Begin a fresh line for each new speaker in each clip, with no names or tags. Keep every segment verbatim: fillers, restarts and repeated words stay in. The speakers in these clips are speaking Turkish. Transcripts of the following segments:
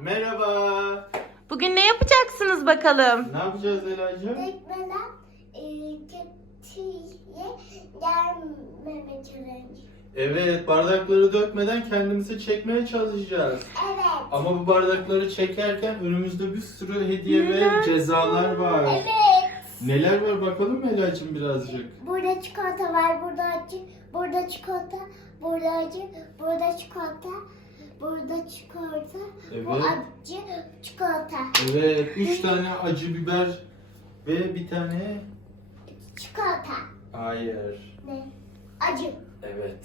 Merhaba.
Bugün ne yapacaksınız bakalım?
Ne yapacağız Ela'cığım?
Dökmeden e, kötüye gelmeme challenge.
Evet, bardakları dökmeden kendimizi çekmeye çalışacağız.
Evet.
Ama bu bardakları çekerken önümüzde bir sürü hediye
Neler
ve cezalar var.
Evet.
Neler var bakalım mı Ela'cığım birazcık?
Burada çikolata var, burada acı, burada çikolata, burada acı, burada çikolata, burada çikolata, bu
Evet.
acı çikolata.
Evet, üç tane acı biber ve bir tane...
Çikolata.
Hayır.
Ne? Acı.
Evet.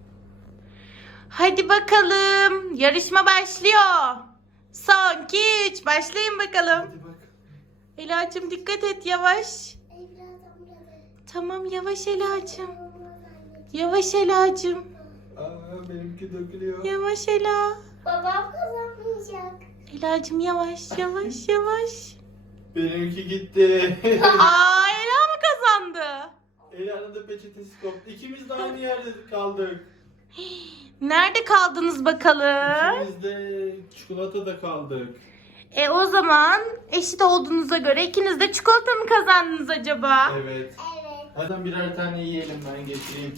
Hadi bakalım. Yarışma başlıyor. Son, iki, üç. Başlayın bakalım.
Hadi bak.
Ela'cığım dikkat et, yavaş.
Evladım burada.
Tamam, yavaş Ela'cığım. Yavaş Ela'cığım.
Aa, benimki dökülüyor.
Yavaş Ela.
Babam kazanmayacak.
Ela'cığım yavaş, yavaş, yavaş.
Benimki gitti.
Aa, Ela mı kazandı?
Ela'nın da peçetesi koptu. İkimiz de aynı yerde kaldık.
Nerede kaldınız bakalım?
İkimiz de çikolatada kaldık.
E o zaman eşit olduğunuza göre ikiniz de çikolata mı kazandınız acaba?
Evet.
Evet.
Hadi birer tane yiyelim, ben getireyim.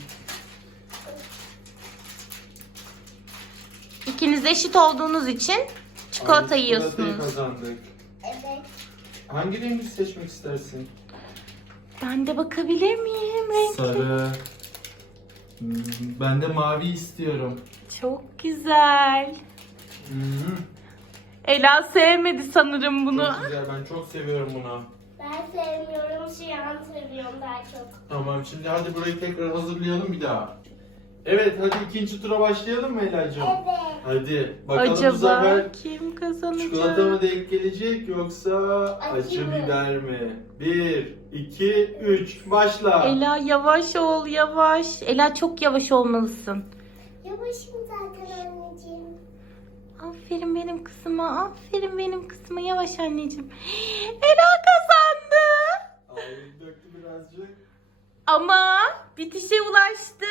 İkiniz eşit olduğunuz için çikolata
Abi,
yiyorsunuz.
çikolatayı kazandık.
Evet.
Hangi rengi seçmek istersin?
Ben de bakabilir miyim renkli?
Sarı. Hmm, ben de mavi istiyorum.
Çok güzel.
Hmm,
Ela sevmedi sanırım bunu.
Çok güzel, ben çok seviyorum bunu.
Ben sevmiyorum, şu an seviyorum daha çok.
Tamam, şimdi hadi burayı tekrar hazırlayalım bir daha. Evet, hadi ikinci tura başlayalım mı Ela'cığım?
Evet.
Hadi bakalım bu
Acaba
sefer
kim kazanacak?
çikolata mı denk gelecek yoksa acı,
Acı mı?
biber mi? Bir, iki, üç, başla.
Ela yavaş ol, yavaş. Ela çok yavaş olmalısın.
Yavaşım zaten anneciğim.
Aferin benim kızıma, aferin benim kızıma. Yavaş anneciğim. Ela kazandı.
Ay, döktü birazcık.
Ama bitişe ulaştı.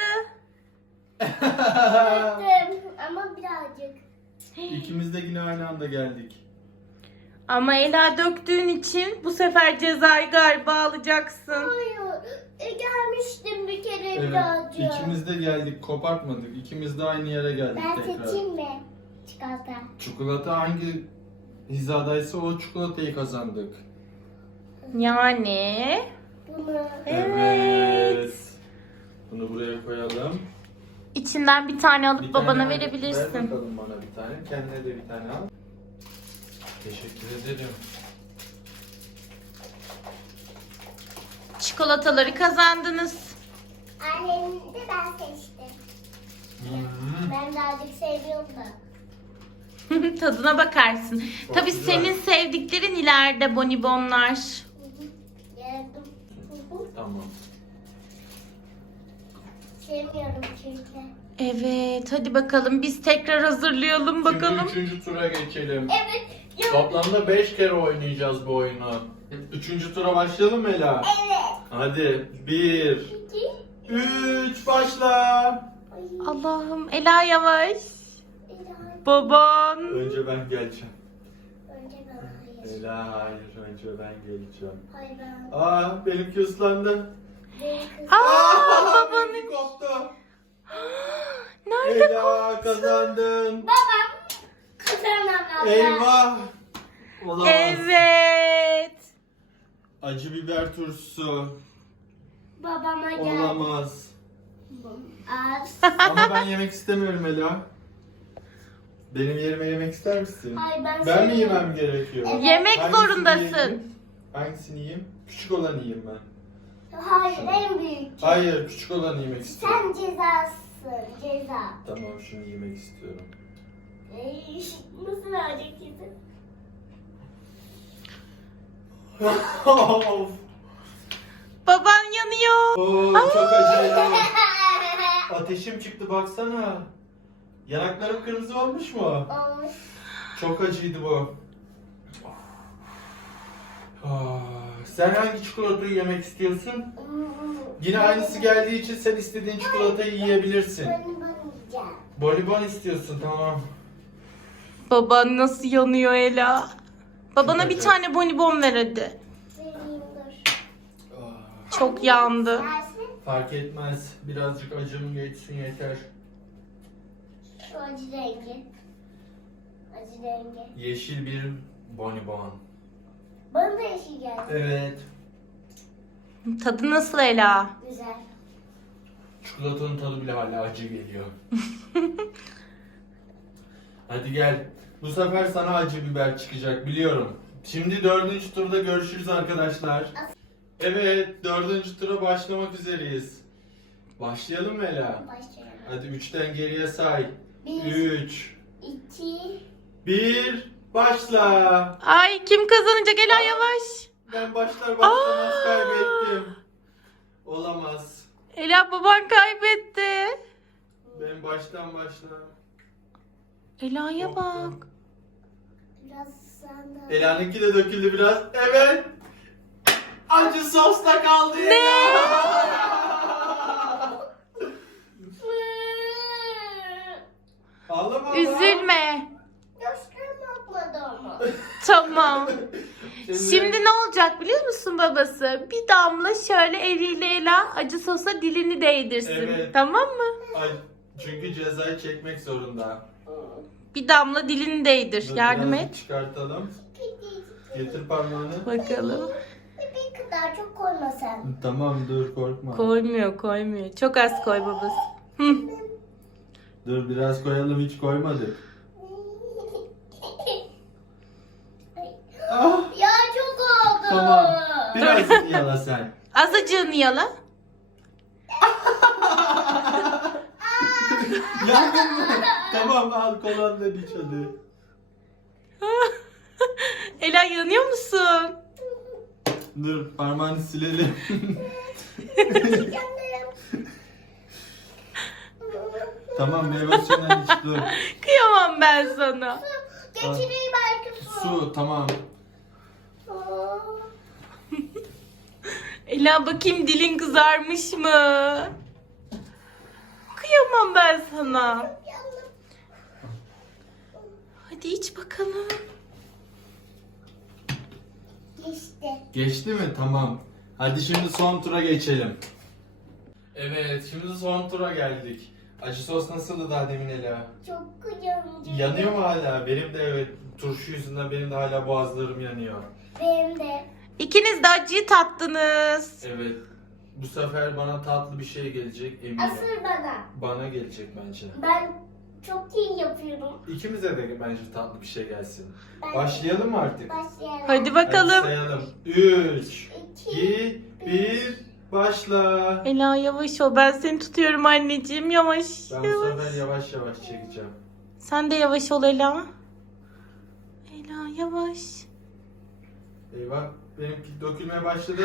Döktüm ama birazcık.
İkimiz de yine aynı anda geldik.
Ama Ela döktüğün için bu sefer cezayı galiba alacaksın.
Hayır. E, gelmiştim bir kere
Evet,
birazcık.
ikimiz de geldik, kopartmadık. İkimiz de aynı yere geldik
Ben
tekrar.
seçeyim mi? Çikolata.
Çikolata hangi hizadaysa o çikolatayı kazandık.
Yani
Bunu.
evet.
Bunu buraya koyalım.
İçinden bir tane alıp
Bir
babana
tane al. Ver
verebilirsin.
bakalım bana bir tane. Kendine de bir tane al. Teşekkür ederim.
Çikolataları kazandınız.
Annemin de ben seçtim.
Hmm.
Ben birazcık seviyorum da.
Tadına bakarsın.
Çok
Tabii
güzel.
senin sevdiklerin ileride bonibonlar.
Geldim.
Tamam.
Sevmiyorum çünkü.
Evet, hadi bakalım biz tekrar hazırlayalım bakalım.
Şimdi üçüncü tura geçelim.
Evet. Ya-
Toplamda beş kere oynayacağız bu oyunu. Üçüncü tura başlayalım mı Ela?
Evet.
Hadi. Bir,
İki.
üç, başla.
Ay,
Allah'ım, Ela yavaş.
İlahi.
Baban.
Önce ben geleceğim.
Önce ben hayır.
Ela hayır, önce ben geleceğim.
Hayır ben.
Aa, benimki ıslandı.
Benim kızım.
Aa,
babanın
babanın.
koptu.
Nerede
Ela kazandın.
Babam kazanamadı.
Eyvah. Olamaz.
Evet.
Acı biber turşusu.
Babama geldi.
Olamaz.
Az.
Ama ben yemek istemiyorum Ela. Benim yerime yemek ister misin?
Hayır, ben
Ben mi
seviyorum.
yemem gerekiyor?
Evet.
Yemek
Hangisini
zorundasın.
yiyeyim? Hangisini yiyeyim? Küçük olanı yiyeyim ben.
Hayır en büyük.
Hayır, küçük olanı yemek istiyorum.
Sen cezasın. Ceza.
Tamam, şunu yemek istiyorum.
Ey, nasıl verecek bizi?
Of.
Baban yanıyor.
Oo, çok acayip. Ateşim çıktı baksana. Yanaklarım kırmızı olmuş mu?
Olmuş.
Çok acıydı bu. Ah, sen hangi çikolatayı yemek istiyorsun? Yine aynısı geldiği için sen istediğin çikolatayı yiyebilirsin.
Ben bunu yiyeceğim.
Bonibon istiyorsun, tamam.
Baban nasıl yanıyor Ela? Babana
Çok
bir
acayip.
tane bonibon ver hadi.
Vereyim dur.
Ah,
Çok yandı.
Dersin.
fark etmez. Birazcık acım geçsin yeter.
Şu acı rengi. Acı rengi.
Yeşil bir bonibon.
Bana da yeşil geldi.
Evet.
Tadı nasıl Ela?
Güzel.
Çikolatanın tadı bile hala acı geliyor. Hadi gel. Bu sefer sana acı biber çıkacak biliyorum. Şimdi dördüncü turda görüşürüz arkadaşlar. Evet, dördüncü tura başlamak üzereyiz. Başlayalım mı Ela?
Başlayalım.
Hadi üçten geriye say.
Bir,
Üç,
iki,
bir, başla.
Ay kim kazanacak Ela yavaş.
Ben başlar başlamaz
Aa!
kaybettim. Olamaz.
Ela baban kaybetti.
Ben baştan başla.
Ela'ya bak.
biraz senden.
Ela'nınki de döküldü biraz. Evet. Acı sosla kaldı Ela. Ağlama.
Üzülme.
Gösterme atmadı ama.
Tamam. Şimdi ne olacak biliyor musun babası? Bir damla şöyle eliyle Ela acı sosa dilini değdirsin.
Evet.
Tamam mı?
Ay, çünkü cezayı çekmek zorunda.
Bir damla dilini değdir.
Dur,
Yardım
birazcık
et.
Çıkartalım. Getir parmağını.
Bakalım.
Bir kadar çok koyma sen.
Tamam dur korkma.
Koymuyor koymuyor. Çok az koy babası. Hı.
Dur biraz koyalım hiç koymadık. Ah,
Ya çok oldu.
tamam. Biraz yala sen.
Azıcığını yala.
Yandın mı? Tamam al kolanla iç hadi.
Ela yanıyor musun?
Dur parmağını silelim. Tamam meyve suyundan iç dur.
Kıyamam ben sana.
Geçireyim belki su.
Su tamam.
Aa.
Ela bakayım dilin kızarmış mı? Kıyamam ben sana. Hadi iç bakalım.
Geçti.
Geçti mi? Tamam. Hadi şimdi son tura geçelim. Evet şimdi son tura geldik. Acı sos nasıldı daha demin Ela?
Çok kıyamcı.
Yanıyor mu hala? Benim de evet turşu yüzünden benim de hala boğazlarım yanıyor.
Benim de.
İkiniz de acıyı tattınız.
Evet. Bu sefer bana tatlı bir şey gelecek eminim.
Asıl bana.
Bana gelecek bence.
Ben çok iyi yapıyorum.
İkimize de bence tatlı bir şey gelsin.
Ben
Başlayalım mı artık?
Başlayalım.
Hadi
Hadi
bakalım.
sayalım. üç,
İki.
iki, bir, başla.
Ela yavaş ol. Ben seni tutuyorum anneciğim. Yavaş.
Ben bu
yavaş.
sefer yavaş yavaş çekeceğim.
Sen de yavaş ol Ela. Ela yavaş.
Eyvah benimki dökülmeye başladı.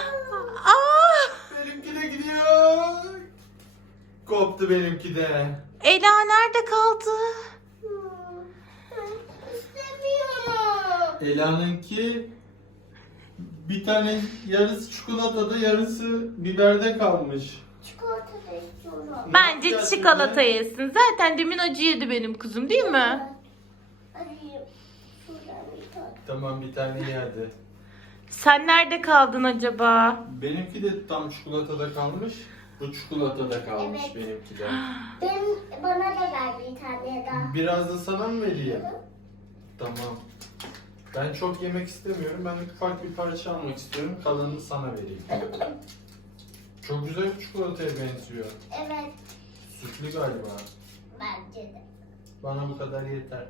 Aa!
Benimki de gidiyor. Koptu benimki de.
Ela nerede kaldı?
Hmm. İstemiyorum.
Ela'nınki bir tane yarısı çikolatada yarısı biberde kalmış.
Çikolata da istiyorum.
Bence
yapacağız
çikolata
şimdi?
yesin. Zaten demin acı yedi benim kızım değil mi?
Hadi şuradan bir tane.
Tamam bir tane yedi.
Sen nerede kaldın acaba?
Benimki de tam çikolatada kalmış. Bu çikolatada kalmış
Evet.
benimki de.
Ben, bana da ver bir tane daha.
Biraz da sana mı vereyim? Tamam. Ben çok yemek istemiyorum. Ben ufak bir parça almak istiyorum. Kalanını sana vereyim. Çok güzel bir çikolataya benziyor.
Evet.
Sütlü galiba.
Bence de.
Bana bu kadar yeter.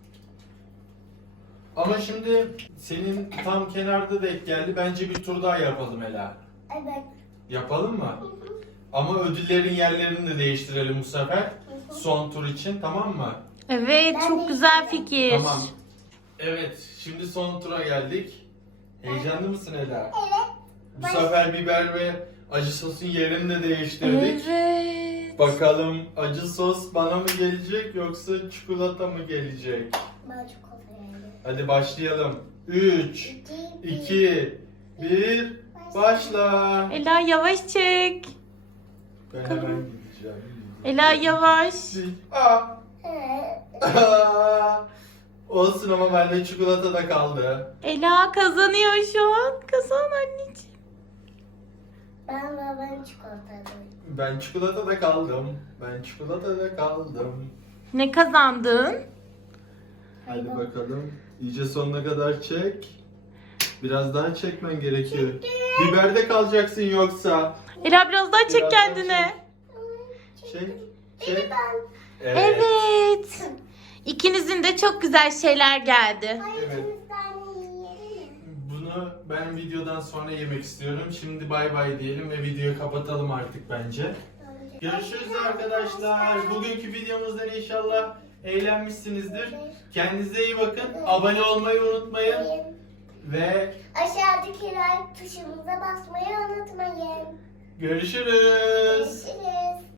Ama şimdi senin tam kenarda denk geldi. Bence bir tur daha yapalım Ela.
Evet.
Yapalım mı? Ama ödüllerin yerlerini de değiştirelim bu sefer. Son tur için tamam mı?
Evet
Ben
çok
de
güzel
istiyorum.
fikir.
Tamam. Evet, şimdi son tura geldik. Heyecanlı mısın Ela?
Evet.
Bu sefer biber ve acı sosun yerini de değiştirdik.
Evet.
Bakalım acı sos bana mı gelecek yoksa çikolata mı gelecek?
Ben çikolata yedim.
Hadi başlayalım. üç,
İki,
iki, bir, başla.
Ela yavaş çek.
Ben hemen gideceğim.
Ela yavaş.
Aa,
Evet.
aa, Olsun ama bende çikolata da kaldı.
Ela kazanıyor şu an. Kazan anneciğim.
Ben babanın çikolatalı.
Ben çikolata da kaldım. Ben çikolata da kaldım.
Ne kazandın?
Hadi bakalım. İyice sonuna kadar çek. Biraz daha çekmen gerekiyor. Biberde kalacaksın yoksa.
Ela biraz daha çek
Biraz daha
kendine.
Çek. Çek.
Ben.
Evet.
Evet. İkinizin de çok güzel şeyler geldi.
Hayır,
Evet.
ikimiz de aynı yiyelim mi?
Bunu ben videodan sonra yemek istiyorum. Şimdi bay bay diyelim ve videoyu kapatalım artık bence. Görüşürüz arkadaşlar. Bugünkü videomuzdan inşallah eğlenmişsinizdir. Kendinize iyi bakın. Abone olmayı unutmayın. Ve
Aşağıdaki like tuşumuza basmayı unutmayın.
görüşürüz.
Görüşürüz.